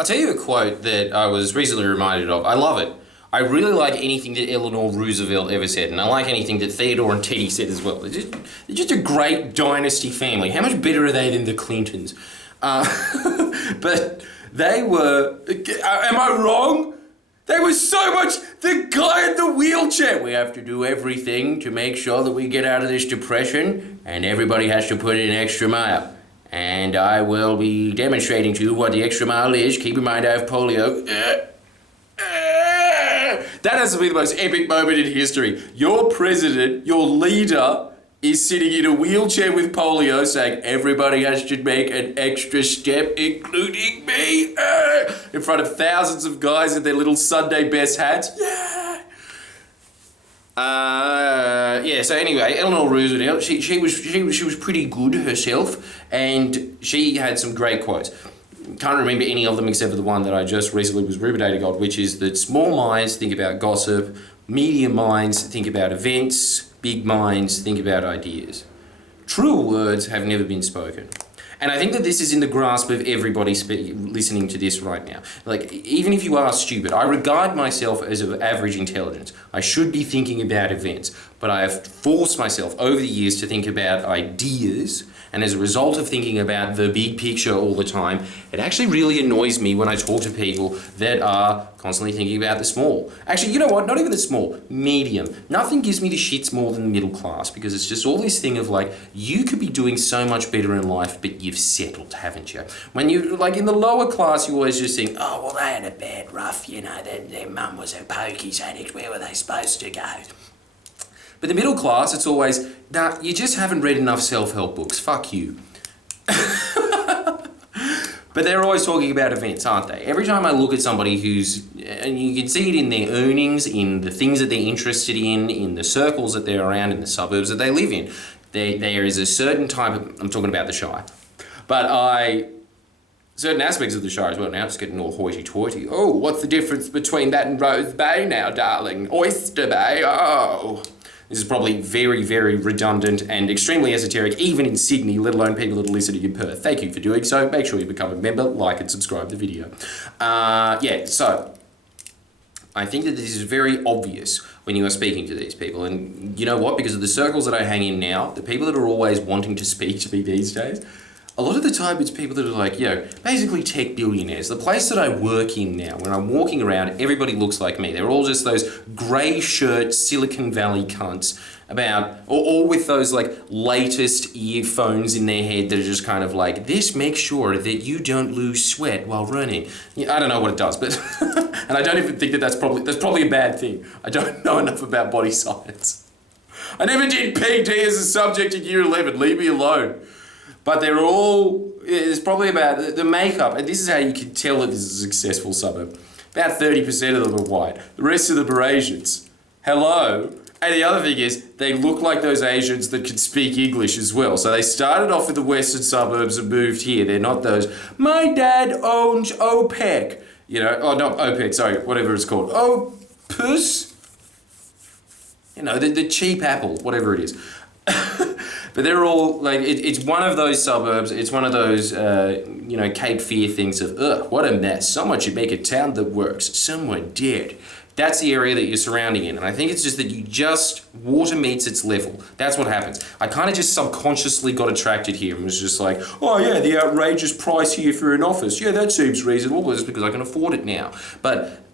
I'll tell you a quote that I was recently reminded of. I love it. I really like anything that Eleanor Roosevelt ever said, and I like anything that Theodore and Teddy said as well. They're just a great dynasty family. How much better are they than the Clintons? But they were... Am I wrong? They were so much... The guy in the wheelchair. We have to do everything to make sure that we get out of this depression, and everybody has to put in an extra mile. And I will be demonstrating to you what the extra mile is. Keep in mind I have polio. That has to be the most epic moment in history. Your president, your leader, is sitting in a wheelchair with polio saying everybody has to make an extra step, including me, in front of thousands of guys in their little Sunday best hats. So anyway, Eleanor Roosevelt, she was pretty good herself, and she had some great quotes. Can't remember any of them except for the one that I just recently was ruminating on, which is that small minds think about gossip, medium minds think about events, big minds think about ideas. Truer words have never been spoken. And I think that this is in the grasp of everybody listening to this right now. Like, even if you are stupid, I regard myself as of average intelligence. I should be thinking about events, but I have forced myself over the years to think about ideas, and as a result of thinking about the big picture all the time, it actually really annoys me when I talk to people that are constantly thinking about the small. Actually, you know what? Not even the small, medium. Nothing gives me the shits more than the middle class, because it's just all this thing of like, you could be doing so much better in life, but you've settled, haven't you? When you, like in the lower class, you always just think, oh, well, they had a bad rough, you know, their mum was a pokies addict, where were they supposed to go? But the middle class, it's always, nah, you just haven't read enough self-help books. Fuck you. But they're always talking about events, aren't they? Every time I look at somebody who's, and you can see it in their earnings, in the things that they're interested in the circles that they're around, in the suburbs that they live in. There is a certain type of, I'm talking about the Shire, certain aspects of the Shire as well. Now it's getting all hoity-toity. Oh, what's the difference between that and Rose Bay now, darling? Oyster Bay, oh. This is probably very, very redundant and extremely esoteric, even in Sydney, let alone people that are listening in Perth. Thank you for doing so. Make sure you become a member, like and subscribe to the video. So I think that this is very obvious when you are speaking to these people. And you know what? Because of the circles that I hang in now, the people that are always wanting to speak to me these days, a lot of the time it's people that are like, basically tech billionaires. The place that I work in now, when I'm walking around, everybody looks like me. They're all just those grey shirt Silicon Valley cunts or with those like latest earphones in their head that are just kind of like, this makes sure that you don't lose sweat while running. I don't know what it does, but, and I don't even think that's probably a bad thing. I don't know enough about body science. I never did PD as a subject in year 11, leave me alone. But they're all, it's probably about the makeup, and this is how you can tell that this is a successful suburb. About 30% of them are white. The rest of them are Asians. Hello? And the other thing is, they look like those Asians that can speak English as well. So they started off in the western suburbs and moved here. They're not those, my dad owns OPEC. Not OPEC, sorry, whatever it's called. Opus? The cheap apple, whatever it is. But they're all, like, it's one of those suburbs, it's one of those, Cape Fear things of, ugh, what a mess. Someone should make a town that works. Someone did. That's the area that you're surrounding in. And I think it's just that water meets its level. That's what happens. I kind of just subconsciously got attracted here and was just like, oh yeah, the outrageous price here for an office. Yeah, that seems reasonable. Well, it's because I can afford it now. But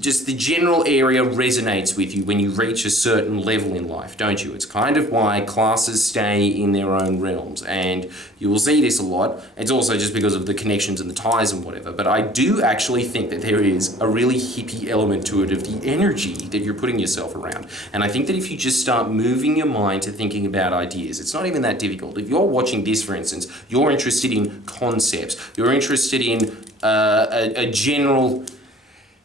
just the general area resonates with you when you reach a certain level in life, don't you? It's kind of why classes stay in their own realms, and you will see this a lot. It's also just because of the connections and the ties and whatever, but I do actually think that there is a really hippie element to it of the energy that you're putting yourself around. And I think that if you just start moving your mind to thinking about ideas, it's not even that difficult. If you're watching this, for instance, you're interested in concepts, you're interested in a general...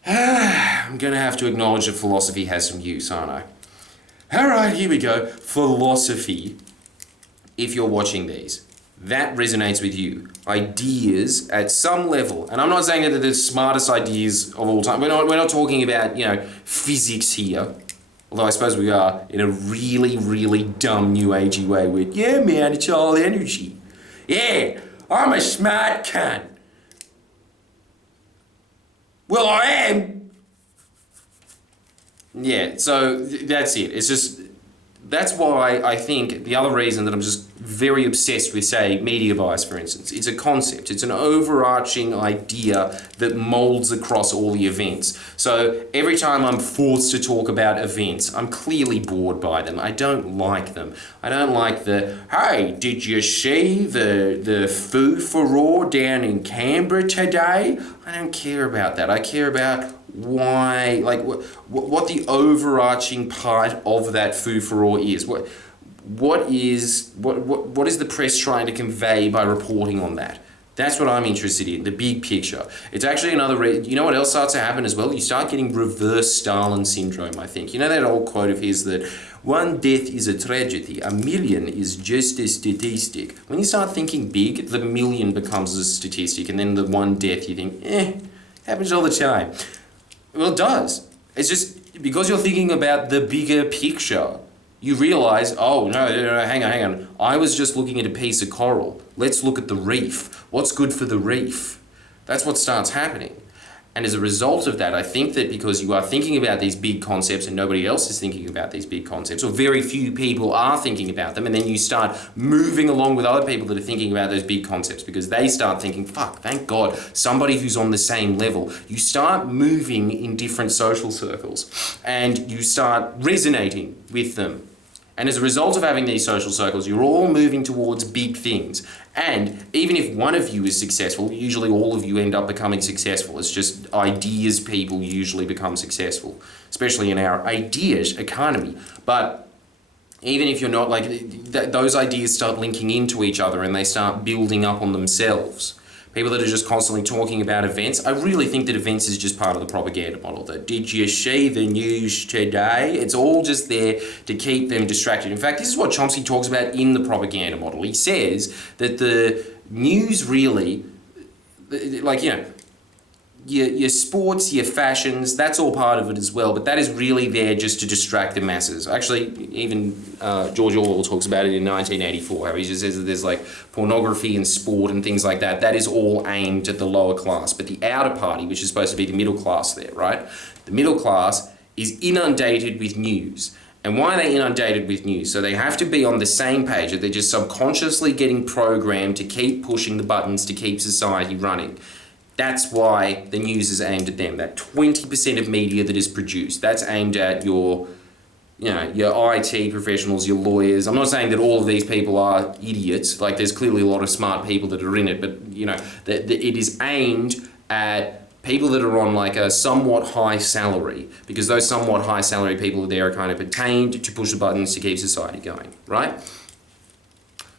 I'm going to have to acknowledge that philosophy has some use, aren't I? All right, here we go. Philosophy, if you're watching these, that resonates with you. Ideas at some level, and I'm not saying that they're the smartest ideas of all time. We're not talking about, physics here. Although I suppose we are in a really, really dumb new agey way with, yeah, man, it's all energy. Yeah, I'm a smart cunt. Well, I am. Yeah, so that's it. It's just, that's why I think the other reason that I'm just very obsessed with, say, media bias, for instance, it's a concept. It's an overarching idea that molds across all the events. So every time I'm forced to talk about events, I'm clearly bored by them. I don't like them. I don't like the, hey, did you see the food furore down in Canberra today? I don't care about that. I care about why, like, what the overarching part of that food furore is. What is the press trying to convey by reporting on that? That's what I'm interested in, the big picture. It's actually another, you know what else starts to happen as well? You start getting reverse Stalin syndrome, I think. You know that old quote of his that one death is a tragedy, a million is just a statistic. When you start thinking big, the million becomes a statistic, and then the one death you think, happens all the time. Well, it does. It's just because you're thinking about the bigger picture. You realise, oh, no, hang on. I was just looking at a piece of coral. Let's look at the reef. What's good for the reef? That's what starts happening. And as a result of that, I think that because you are thinking about these big concepts and nobody else is thinking about these big concepts, or very few people are thinking about them, and then you start moving along with other people that are thinking about those big concepts because they start thinking, fuck, thank God, somebody who's on the same level. You start moving in different social circles and you start resonating with them. And as a result of having these social circles, you're all moving towards big things. And even if one of you is successful, usually all of you end up becoming successful. It's just ideas people usually become successful, especially in our ideas economy. But even if you're not, like, those ideas start linking into each other and they start building up on themselves. People that are just constantly talking about events. I really think that events is just part of the propaganda model. That, did you see the news today? It's all just there to keep them distracted. In fact, this is what Chomsky talks about in the propaganda model. He says that the news really, like, you know, your sports, your fashions, that's all part of it as well, but that is really there just to distract the masses. Actually, even George Orwell talks about it in 1984, how he just says that there's like pornography and sport and things like that. That is all aimed at the lower class, but the outer party, which is supposed to be the middle class there, right? The middle class is inundated with news. And why are they inundated with news? So they have to be on the same page, that they're just subconsciously getting programmed to keep pushing the buttons to keep society running. That's why the news is aimed at them. That 20% of media that is produced, that's aimed at your IT professionals, your lawyers. I'm not saying that all of these people are idiots. Like, there's clearly a lot of smart people that are in it, but it is aimed at people that are on like a somewhat high salary, because those somewhat high salary people are there are kind of attained to push the buttons to keep society going, right?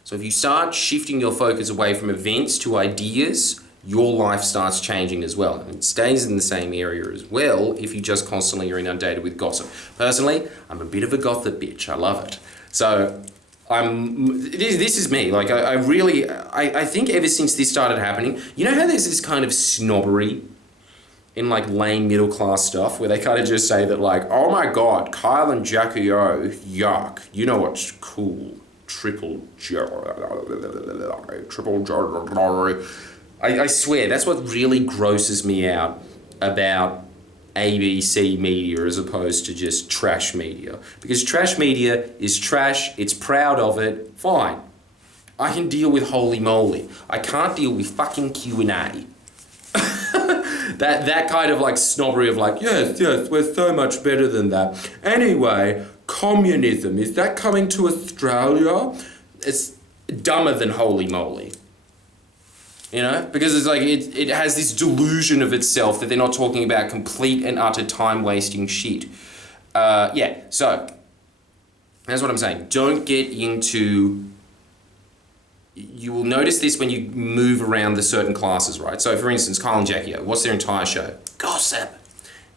So if you start shifting your focus away from events to ideas, your life starts changing as well. And it stays in the same area as well if you just constantly are inundated with gossip. Personally, I'm a bit of a gossip bitch. I love it. So this is me. Like, I think ever since this started happening, you know how there's this kind of snobbery in like lame middle class stuff where they kind of just say that, like, oh my God, Kyle and Jackie O, yuck. You know what's cool? Triple J. I swear, that's what really grosses me out about ABC media as opposed to just trash media. Because trash media is trash, it's proud of it, fine. I can deal with holy moly. I can't deal with fucking Q&A. that kind of like snobbery of like, yes, we're so much better than that. Anyway, communism, is that coming to Australia? It's dumber than holy moly. You know, because it's like it has this delusion of itself that they're not talking about complete and utter time-wasting shit. So that's what I'm saying. Don't get into... You will notice this when you move around the certain classes, right? So, for instance, Kyle and Jackie O, what's their entire show? Gossip.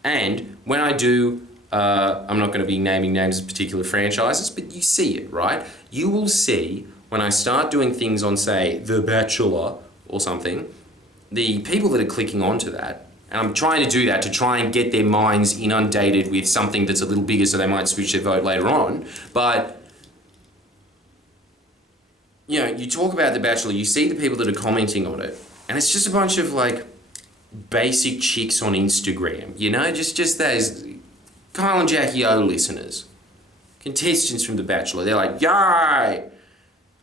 And when I do... I'm not going to be naming names of particular franchises, but you see it, right? You will see when I start doing things on, say, The Bachelor or something, the people that are clicking onto that, and I'm trying to do that to try and get their minds inundated with something that's a little bigger so they might switch their vote later on, but you know, you talk about The Bachelor, you see the people that are commenting on it, and it's just a bunch of like basic chicks on Instagram, you know, just those Kyle and Jackie O listeners, contestants from The Bachelor. They're like, yay!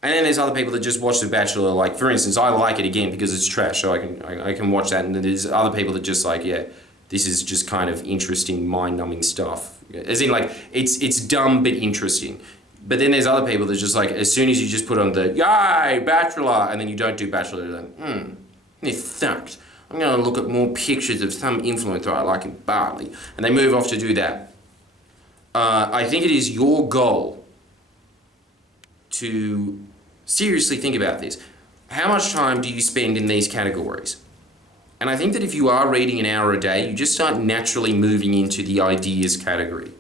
And then there's other people that just watch The Bachelor, like, for instance, I like it again because it's trash, so I can watch that, and then there's other people that just like, yeah, this is just kind of interesting, mind-numbing stuff. As in, like, it's dumb but interesting. But then there's other people that just like, as soon as you just put on the, yay, Bachelor, and then you don't do Bachelor, they're like, this sucked. I'm going to look at more pictures of some influencer I like in Bali. And they move off to do that. I think it is your goal to seriously think about this. How much time do you spend in these categories? And I think that if you are reading an hour a day, you just start naturally moving into the ideas category.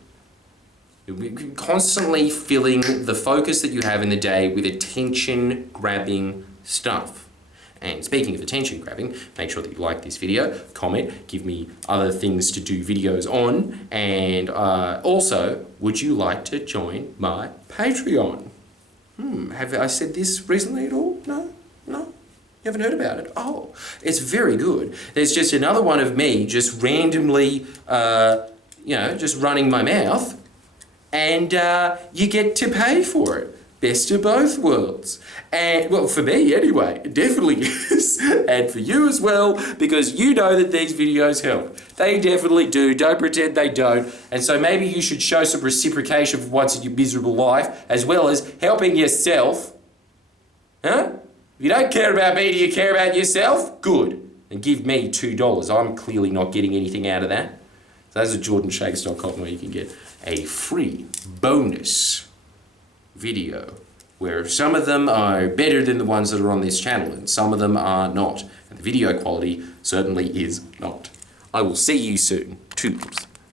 You're constantly filling the focus that you have in the day with attention-grabbing stuff. And speaking of attention grabbing, make sure that you like this video, comment, give me other things to do videos on, and also, would you like to join my Patreon? Have I said this recently at all? No? You haven't heard about it? Oh, it's very good. There's just another one of me just randomly, just running my mouth, and you get to pay for it. Best of both worlds. And, well, for me anyway, it definitely is. And for you as well, because you know that these videos help. They definitely do. Don't pretend they don't. And so maybe you should show some reciprocation for once in your miserable life, as well as helping yourself. Huh? If you don't care about me, do you care about yourself? Good. And give me $2. I'm clearly not getting anything out of that. So that's at jordanshakes.com where you can get a free bonus video, where some of them are better than the ones that are on this channel and some of them are not. And the video quality certainly is not. I will see you soon. Toodles.